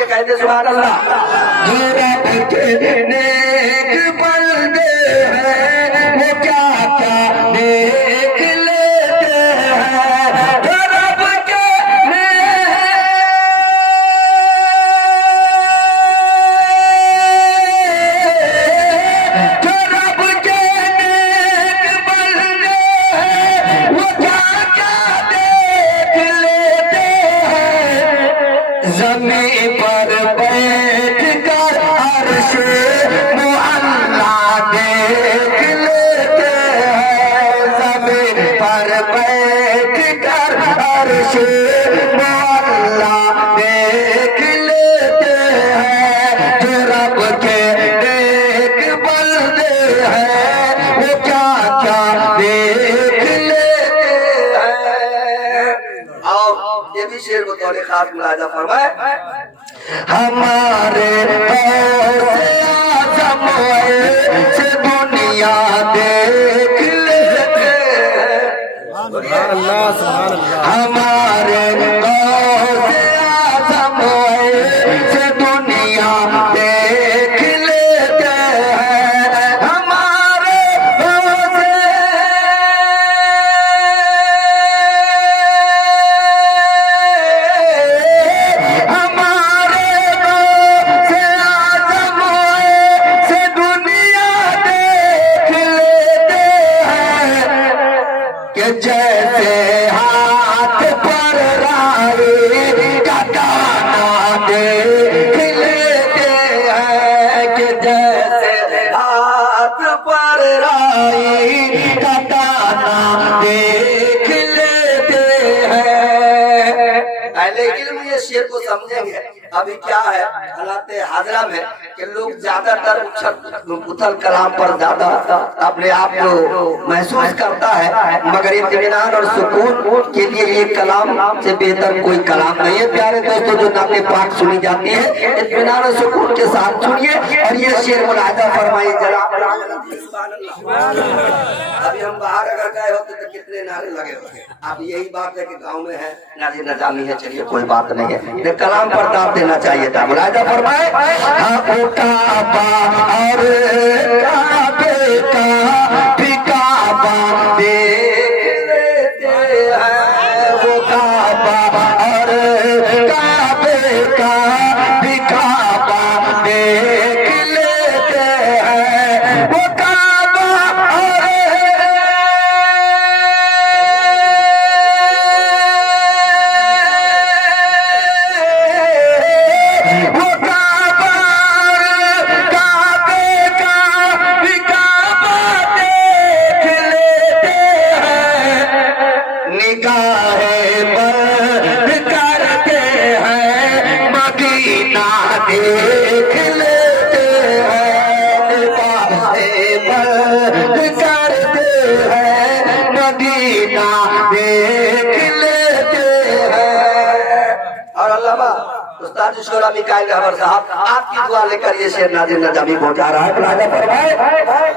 के कहते सुभान अल्लाह। रब के नेक बंदे हैं वो क्या क्या देख लेते हैं। रब के ज़मीं पर बैठ कर अर्श मुअल्ला देख लेते हैं। ज़मीं पर बैठ कर अर्श मुअल्ला देख लेते हैं। जो रब के नेक बंदे हैं वो क्या क्या देख लेते हैं। और ये भी शेर को तौरे खास मुलाहिजा फरमाए। हमारे आज़म से दुनिया देख लेते हैं। हमारे आज़म से दुनिया देख लेते हैं। हमारे जैसे हाथ पर राही का दाना देख लेते हैं। कि जैसे हाथ पर राही का दाना देख लेते हैं। लेकिन ये शेर को समझेंगे। अभी क्या है हालात हाजरा में कि लोग ज्यादातर उथल कलाम पर ज्यादा अपने आप को महसूस करता है, मगर इत्मीनान और सुकून के लिए ये कलाम से बेहतर कोई कलाम नहीं है। प्यारे दोस्तों, जो नाते पाक सुनी जाती है इत्मीनान और सुकून के साथ सुनिए और ये शेर मुलाहिजा फरमाइए जरा। अभी हम बाहर अगर गए होते तो कितने नारे लगे होते। अब यही बात है कि गाँव में है नाजी नजामी है, चलिए कोई बात नहीं है, कलाम पर दाद देना चाहिए था। मुलाहिजा फरमाए। काबा और काबे का भी काबा देख लेते हैं। वो काबा और काबे का भी काबा देख लेते हैं। वो काबा और देख लेते हैं। मदीना देख लेते हैं। और अल्लामा उस्ताद शोरा मिकाइल रहबर साहब आपकी दुआ लेकर ये शेर नाज़िर नजामी पहुंचा रहा है। मुलाहिजा फरमाए।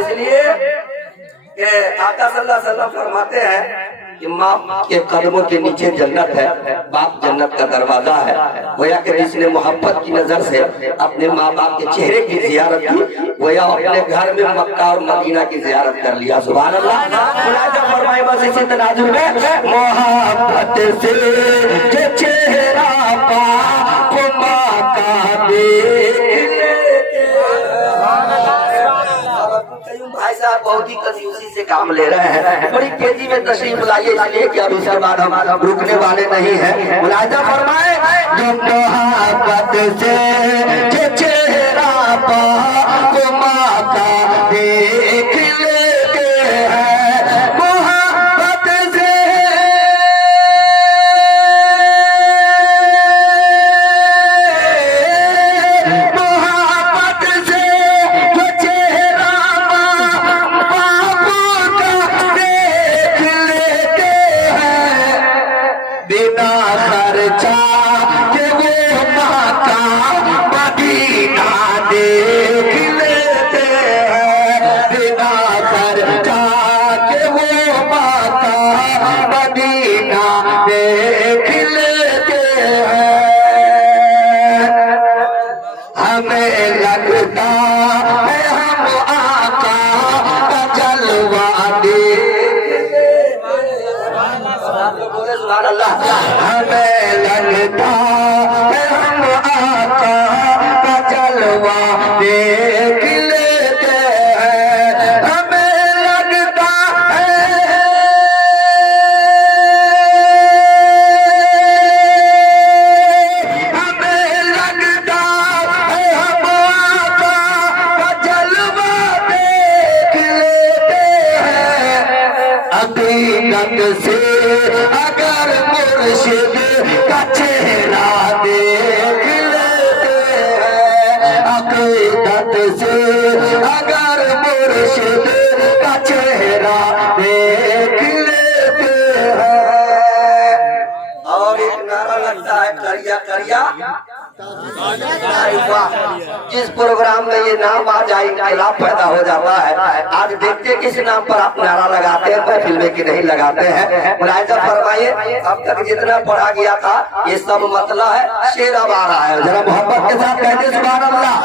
इसलिए कि आका सल्लल्लाहु अलैहि वसल्लम फरमाते हैं कि माँ के कदमों के नीचे जन्नत है, बाप जन्नत का दरवाजा है। गोया कि जिसने मोहब्बत की नजर से अपने माँ बाप के चेहरे की जियारत की, गोया अपने घर में मक्का और मदीना की जियारत कर लिया। सुभान अल्लाह। मुलाहिजा फरमाए बस इसी तनाजुर में मोहब्बत से जो चेहरा बाप माँ का देख लेते हैं। भाई साहब बहुत ही कंजूसी से काम ले रहे हैं, बड़ी तेजी में तशरीफ लाइए, इसलिए कि अब इसके बाद हम रुकने वाले नहीं हैं। मुलाहिजा फरमाए। जो मोहब्बत से जो चेहरा बाप माँ का देख लेते हैं। मोहब्बत से जो चेहरा बाप का देख लेते हैं। बिना खर्चा के वो माँ का मदीना देख लेते सुभान अल्लाह। हमें लगता है हम आका का जलवा देख लेते हैं, हमें लगता है, हमें लगता है हम आका का जलवा देख लेते हैं। अकीदत से अगर मुर्शिद का चेहरा देख लेते हैं, अकीदत से अगर मुर्शिद का चेहरा देख लेते हैं। और एक नारा लगता है करिया करिया। अरे वाह, जिस प्रोग्राम में ये नाम आ जाए इनकलाब पैदा हो जाता है। आज देखते किस नाम पर आप नारा लगाते हैं, महफिल में कि नहीं लगाते हैं। मुलाहिजा फरमाइए, अब तक जितना पढ़ा गया था ये सब मतलब है, शेर अब आ रहा है, जरा मोहब्बत के साथ कहते सुभान अल्लाह।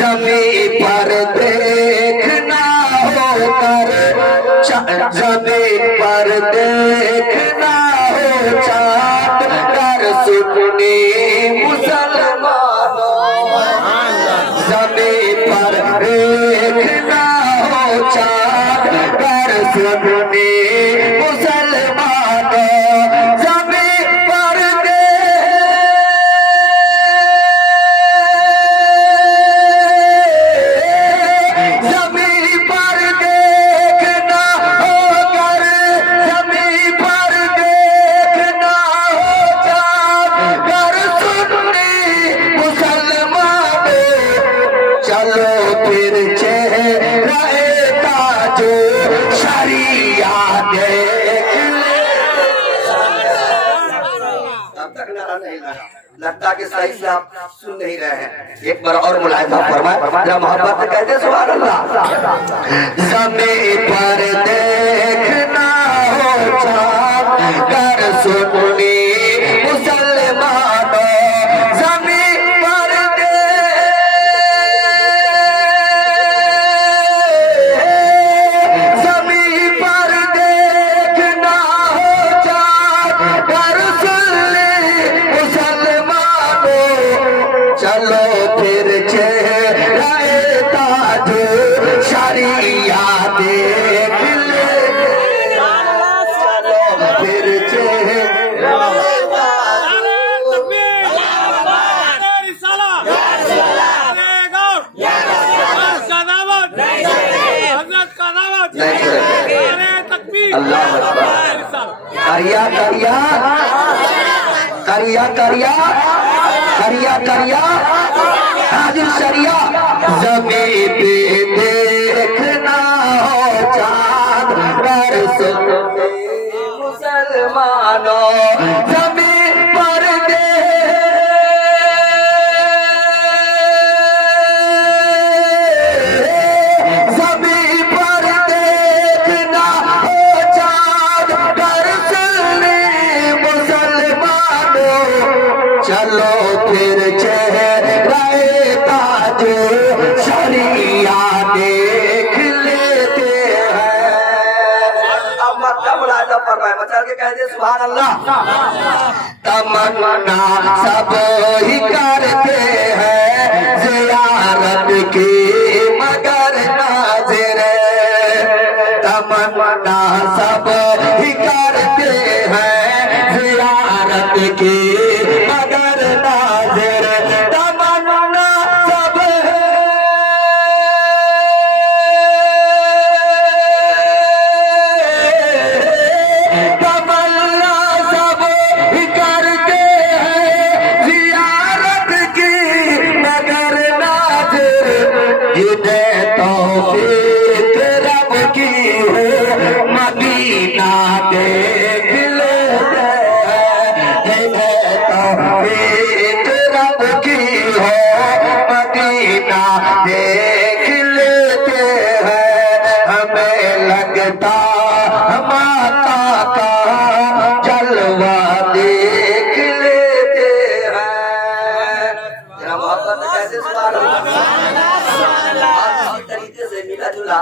ज़मीं पर देखना होकर, ज़मीं पर देखना हो चाँद कर सुनी मुसलमानों, ज़मीं पर देखना हो चाँद कर सुनी मुसलमानों, ज़मीं पर ज़मीं पर देखना होकर, ज़मीं पर देखना हो चाँद कर सुनी मुसलमानों, चलो फिर चेहरे ताजो शरिया देख ले। अब तक नारा नहीं लगा, लगता कि सही से आप सुन नहीं रहे हैं। एक बार और मुलाहिजा फरमाए, जरा मोहब्बत से कहते सुभान अल्लाह। ज़मीं पर देखना हो चाँद कर सुनी मुसलमानों, ज़मीं पर ज़मीं पर देखना हो चाँद कर सुनी मुसलमानों, चलो फिर चेहरे ताजो शरिया देख ले। चलो फिर चेहरे अल्लाह करिया करिया करिया करिया करिया करिया हाजिर शरिया। ज़मीं पे देखना हो चाँद कर सुनी मुसलमानों, ज़मीं पर ज़मीं पर देखना हो चाँद कर सुनी मुसलमानों, चलो फिर चेहरे ताजो शरिया देख लेते हैं। अब मतलब मुलाहिजा फरमाए, बचा के कह दे सुभान अल्लाह। तमन्ना सब ही करते हैं ज़ियारत की मगर नाज़िर, तमन्ना सब ही करते हैं ज़ियारत की मगर नाज़िर, तमन्ना सब तमन्ना सब ही करते हैं ज़ियारत की मगर नाज़िर, जिन्हें तौफीक रब की हो मदीना देख लेते हैं, जिन्हें तौफीक रब की हो मदीना देख लेते हैं, हमें लगता हम आका का जलवा देख लेते हैं। जरा मोहब्बत कैसे सुभान अल्लाह, तरीके से मिला जुला